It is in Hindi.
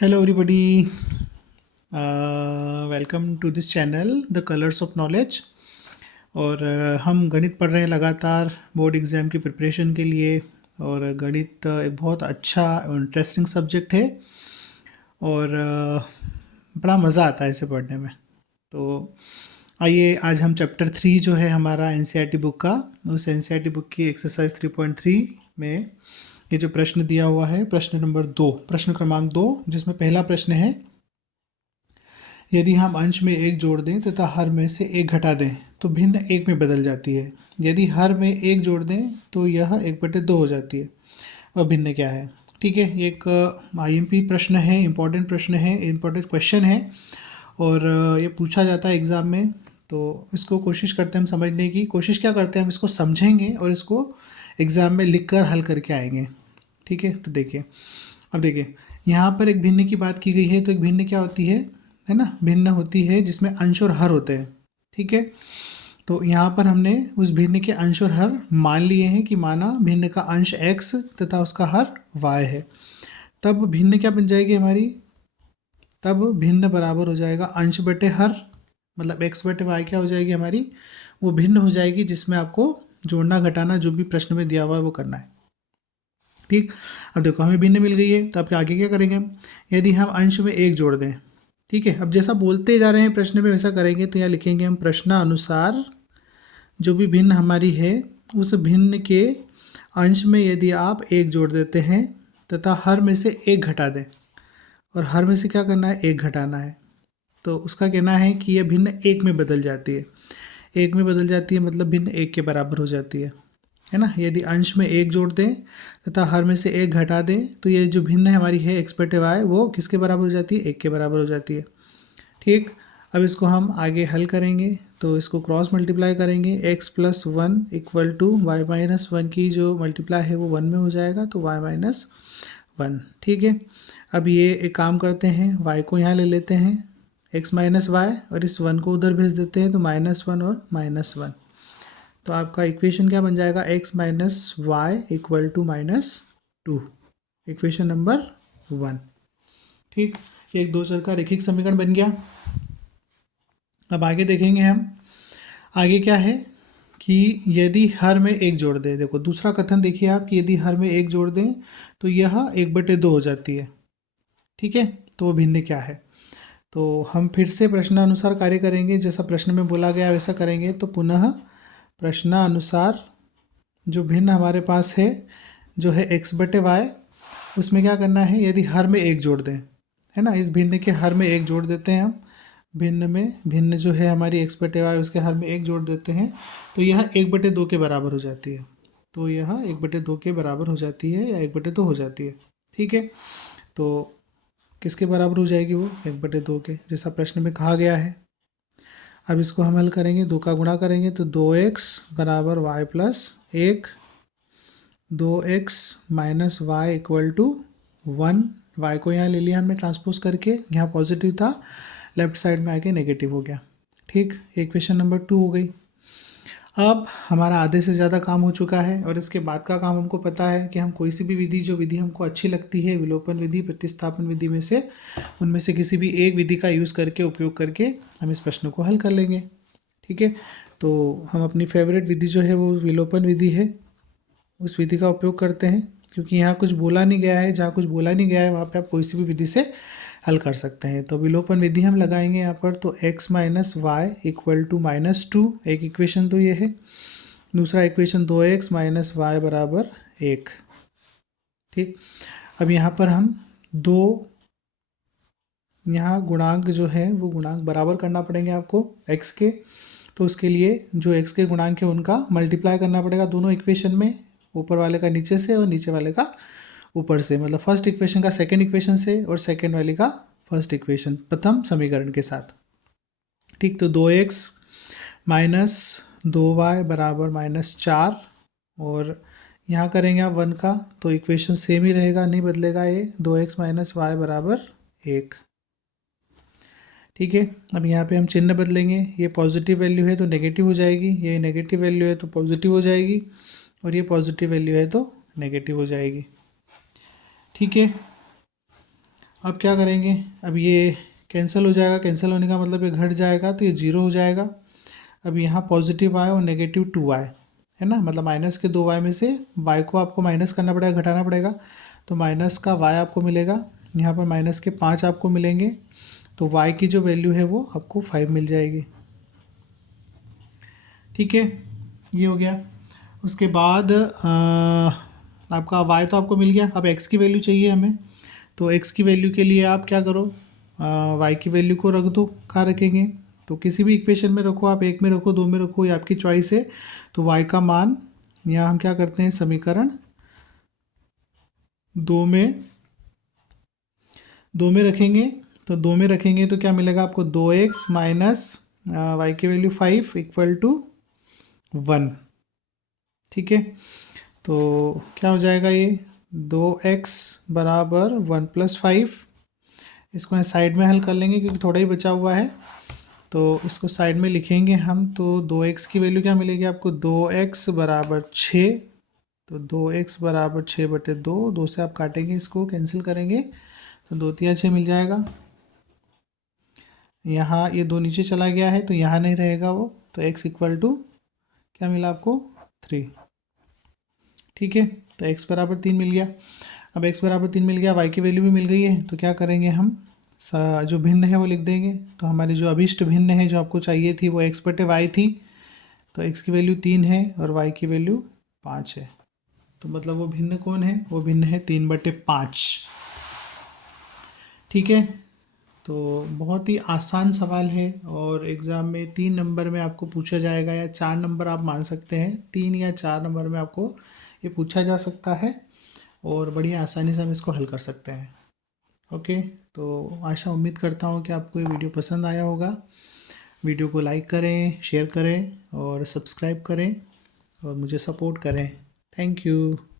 Hello, everybody. Welcome to this channel the colours of knowledge. और हम गणित पढ़ रहे हैं लगातार बोर्ड एग्ज़ाम की प्रिपरेशन के लिए। और गणित एक बहुत अच्छा और इंटरेस्टिंग सब्जेक्ट है। और बड़ा मज़ा आता है इसे पढ़ने में। तो आइए आज हम चैप्टर 3 जो है हमारा एनसीईआरटी बुक का, उस एनसीईआरटी बुक की एक्सरसाइज 3.3 में ये जो प्रश्न दिया हुआ है, प्रश्न नंबर 2, प्रश्न क्रमांक 2, जिसमें पहला प्रश्न है, यदि हम अंश में एक जोड़ दें तथा हर में से एक घटा दें तो भिन्न एक में बदल जाती है। यदि हर में एक जोड़ दें तो यह 1/2 हो जाती है। वह भिन्न क्या है? ठीक है, ये एक आईएमपी प्रश्न है, इम्पोर्टेंट प्रश्न है, इम्पोर्टेंट क्वेश्चन है। और ये पूछा जाता है एग्ज़ाम में। तो इसको कोशिश करते हैं हम समझने की। कोशिश क्या करते हैं, हम इसको समझेंगे और इसको एग्ज़ाम में लिख कर हल करके आएंगे। ठीक है, तो देखिए, अब देखिए, यहाँ पर एक भिन्न की बात की गई है। तो एक भिन्न क्या होती है ना? भिन्न होती है जिसमें अंश और हर होते हैं। ठीक है, तो यहाँ पर हमने उस भिन्न के अंश और हर मान लिए हैं कि माना भिन्न का अंश x तथा उसका हर y है। तब भिन्न क्या बन जाएगी हमारी? तब भिन्न बराबर हो जाएगा अंश बटे हर, मतलब x बटे y क्या हो जाएगी हमारी? वो भिन्न हो जाएगी जिसमें आपको जोड़ना घटाना जो भी प्रश्न में दिया हुआ है वो करना है। ठीक, अब देखो हमें भिन्न मिल गई है, तो अब आगे क्या करेंगे हम? यदि हम अंश में एक जोड़ दें, ठीक है, अब जैसा बोलते जा रहे हैं प्रश्न में वैसा करेंगे। तो यहाँ लिखेंगे हम, प्रश्नानुसार जो भी भिन्न हमारी है उस भिन्न के अंश में यदि आप एक जोड़ देते हैं तथा हर में से एक घटा दें, और हर में से क्या करना है? एक घटाना है। तो उसका कहना है कि यह भिन्न एक में बदल जाती है। एक में बदल जाती है मतलब भिन्न एक के बराबर हो जाती है ना? यदि अंश में एक जोड़ दें तथा हर में से एक घटा दें तो ये जो भिन्न हमारी है x बटे वाई, वो किसके बराबर हो जाती है? एक के बराबर हो जाती है। ठीक, अब इसको हम आगे हल करेंगे। तो इसको क्रॉस मल्टीप्लाई करेंगे, x+1 इक्वल टू y-1 की जो मल्टीप्लाई है वो 1 में हो जाएगा, तो y-1। ठीक है, अब ये एक काम करते हैं, y को यहाँ ले लेते हैं, x-y, और इस 1 को उधर भेज देते हैं, तो -1 और -1। तो आपका इक्वेशन क्या बन जाएगा? x-y equal to -2, equation number 1। ठीक, एक दो चर का रैखिक समीकरण बन गया। अब आगे देखेंगे हम, आगे क्या है कि यदि हर में एक जोड़ दें, देखो दूसरा कथन देखिए आप, कि यदि हर में एक जोड़ दें तो यह 1/2 हो जाती है। ठीक है, तो वो भिन्न क्या है? तो हम फिर से प्रश्नानुसार कार्य करेंगे, जैसा प्रश्न में बोला गया वैसा करेंगे। तो पुनः प्रश्नानुसार जो भिन्न हमारे पास है, जो है x बटे वाई, उसमें क्या करना है? यदि हर में एक जोड़ दें, है ना, इस भिन्न के हर में एक जोड़ देते हैं हम। भिन्न में भिन्न जो है हमारी x बटे वाई, उसके हर में एक जोड़ देते हैं, तो यह 1/2 के बराबर हो जाती है। तो यह 1/2 के बराबर हो जाती है या 1/2 हो जाती है। ठीक है, तो किसके बराबर हो जाएगी वो? 1/2 के, जैसा प्रश्न में कहा गया है। अब इसको हम हल करेंगे, 2 का गुणा करेंगे तो 2x बराबर y+1, 2x minus y equal to 1। Y को यहाँ ले लिया हमने ट्रांसपोज करके, यहाँ पॉजिटिव था, लेफ्ट साइड में आके नेगेटिव हो गया। ठीक, इक्वेशन नंबर 2 हो गई। अब हमारा आधे से ज़्यादा काम हो चुका है, और इसके बाद का काम हमको पता है कि हम कोई सी भी विधि, जो विधि हमको अच्छी लगती है, विलोपन विधि, प्रतिस्थापन विधि में से, उनमें से किसी भी एक विधि का यूज़ करके, उपयोग करके हम इस प्रश्न को हल कर लेंगे। ठीक है, तो हम अपनी फेवरेट विधि जो है वो विलोपन विधि है, उस विधि का उपयोग करते हैं, क्योंकि यहाँ कुछ बोला नहीं गया है। जहाँ कुछ बोला नहीं गया है वहाँ पे आप कोई सी भी विधि से हल कर सकते हैं। तो विलोपन विधि हम लगाएंगे यहाँ पर, तो x minus y equal to -2, एक इक्वेशन तो ये है। दूसरा इक्वेशन 2x माइनस वाई बराबर 1। ठीक, अब यहाँ पर हम दो, यहाँ गुणांक जो है वो गुणांक बराबर करना पड़ेंगे आपको x के। तो उसके लिए जो x के गुणांक है उनका मल्टीप्लाई करना पड़ेगा दोनों इक्वेशन में, ऊपर वाले का नीचे से और नीचे वाले का ऊपर से, मतलब फर्स्ट इक्वेशन का सेकंड इक्वेशन से और सेकंड वाले का फर्स्ट इक्वेशन, प्रथम समीकरण के साथ। ठीक, तो 2x माइनस 2y बराबर -4, और यहाँ करेंगे आप 1 का, तो इक्वेशन सेम ही रहेगा, नहीं बदलेगा ये, 2x माइनस वाई बराबर 1। ठीक है, अब यहाँ पे हम चिन्ह बदलेंगे, ये पॉजिटिव वैल्यू है तो नेगेटिव हो जाएगी, ये नेगेटिव वैल्यू है तो पॉजिटिव हो जाएगी, और ये पॉजिटिव वैल्यू है तो नेगेटिव हो जाएगी। ठीक है, अब क्या करेंगे, अब ये कैंसिल हो जाएगा, कैंसिल होने का मतलब ये घट जाएगा तो ये जीरो हो जाएगा। अब यहाँ पॉजिटिव y और नेगेटिव 2y है ना, मतलब माइनस के 2y में से y को आपको माइनस करना पड़ेगा, घटाना पड़ेगा। तो माइनस का y आपको मिलेगा, यहाँ पर माइनस के 5 आपको मिलेंगे। तो y की जो वैल्यू है वो आपको 5 मिल जाएगी। ठीक है, ये हो गया। उसके बाद आपका y तो आपको मिल गया। अब x की वैल्यू चाहिए हमें, तो x की वैल्यू के लिए आप क्या करो, y की वैल्यू को रख दो। कहाँ रखेंगे, तो किसी भी इक्वेशन में रखो आप, एक में रखो, दो में रखो, ये आपकी चॉइस है। तो y का मान यहाँ हम क्या करते हैं, समीकरण दो में रखेंगे। तो दो में रखेंगे तो क्या मिलेगा आपको, 2x माइनस वाई की वैल्यू 5 इक्वल टू 1। ठीक है, तो क्या हो जाएगा ये, 2x बराबर 1 प्लस 5। इसको साइड में हल कर लेंगे क्योंकि थोड़ा ही बचा हुआ है, तो इसको साइड में लिखेंगे हम। तो 2x की वैल्यू क्या मिलेगी आपको, 2x बराबर 6। तो 2x बराबर 6/2, 2 से आप काटेंगे, इसको कैंसिल करेंगे तो 2 तिया 6 मिल जाएगा। यहाँ ये 2 नीचे चला गया है तो यहाँ नहीं रहेगा वो, तो x इक्वल टू क्या मिला आपको, 3। ठीक है, तो x बराबर 3 मिल गया। अब x बराबर 3 मिल गया, y की वैल्यू भी मिल गई है, तो क्या करेंगे हम, जो भिन्न है वो लिख देंगे। तो हमारी जो अभिष्ट भिन्न है जो आपको चाहिए थी वो x/y थी, तो x की वैल्यू 3 है और y की वैल्यू 5 है। तो मतलब वो भिन्न कौन है, वो भिन्न है 3/5। ठीक है, तो बहुत ही आसान सवाल है और एग्ज़ाम में 3 नंबर में आपको पूछा जाएगा, या 4 नंबर आप मान सकते हैं, 3 या 4 नंबर में आपको ये पूछा जा सकता है और बड़ी आसानी से हम इसको हल कर सकते हैं। ओके, तो आशा उम्मीद करता हूँ कि आपको ये वीडियो पसंद आया होगा। वीडियो को लाइक करें, शेयर करें और सब्सक्राइब करें और मुझे सपोर्ट करें। Thank you.